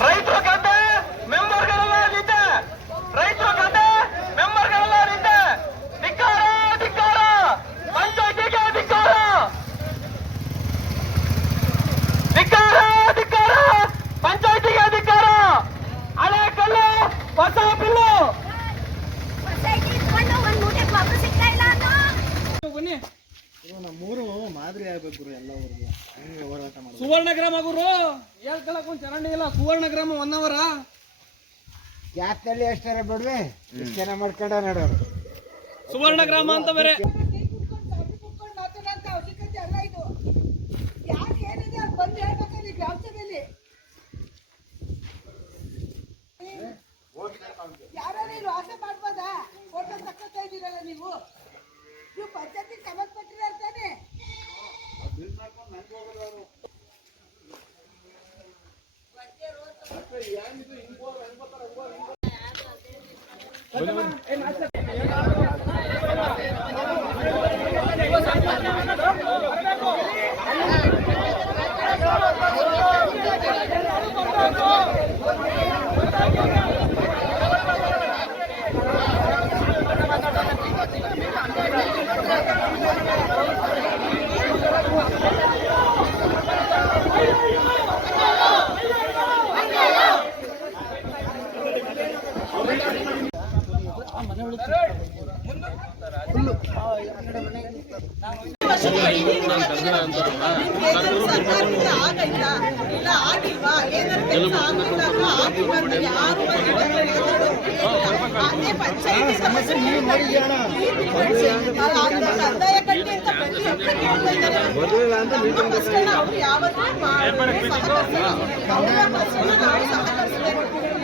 ರೈತರ ಖಾತೆ ಮೆಂಬರ್ಗಳೆಲ್ಲ ನಿಂತೆ, ರೈತರ ಖಾತೆ ಮೆಂಬರ್ಗಳೆಲ್ಲ ನಿಂತೆ. ಧಿಕ್ಕಾರ ಧಿಕ್ಕಾರ, ಪಂಚಾಯತಿಗೆ ಧಿಕ್ಕಾರ, ಧಿಕ್ಕಾರ ಧಿಕ್ಕಾರ, ಪಂಚಾಯತಿಗೆ ಧಿಕ್ಕಾರ. ಹಳೆ ಕಲ್ಲು ಹೊಸ ಬಿಲ್ಲು. ಬನ್ನಿ, ನಮ್ಮೂರು ಮಾದರಿ ಆಗ್ಬೇಕು ಗುರು ಎಲ್ಲ ಊರಿಗೆ ಹೋರಾಟ ಮಾಡಿ. ಸುವರ್ಣ ಗ್ರಾಮ ಗುರು ಹೇಳ್ಕೊಳಕ್ ಒಂದ್ ಚರಂಡಿ ಇಲ್ಲ. ಸುವರ್ಣ ಗ್ರಾಮ 1 ಅವರ ಜಾತ್ರೆಯಲ್ಲಿ ಎಷ್ಟಾರ ಬಿಡ್ವೆ ಇಷ್ಟು ಜನ ಮಾಡ್ಕೊಂಡ ನೋಡೋರು. ಸುವರ್ಣ ಗ್ರಾಮ ಅಂತ ಬೇರೆ. ಯಾರು ಆಸೆ ಮಾಡ್ಬೋದಾ? ಫೋಟೋ ತಕ್ಕೊತಾ ಇದ್ದೀರಲ್ಲ ನೀವು ಪಂಚಾಯತಿ ಸಂಬಂಧಪಟ್ಟಿದ್ದಾರೆ ತಾನೆ.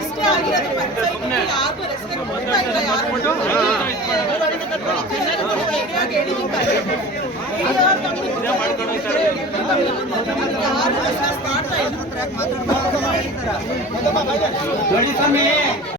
ಇಷ್ಟೇ ಆಗಿರೋದು ಪಂಚಾಯತಿ ಯಾರು ರೆಸ್ಪೆಕ್ಟ್ ಕೊಡ್ತಾ ಇಲ್ಲ. ಯಾರು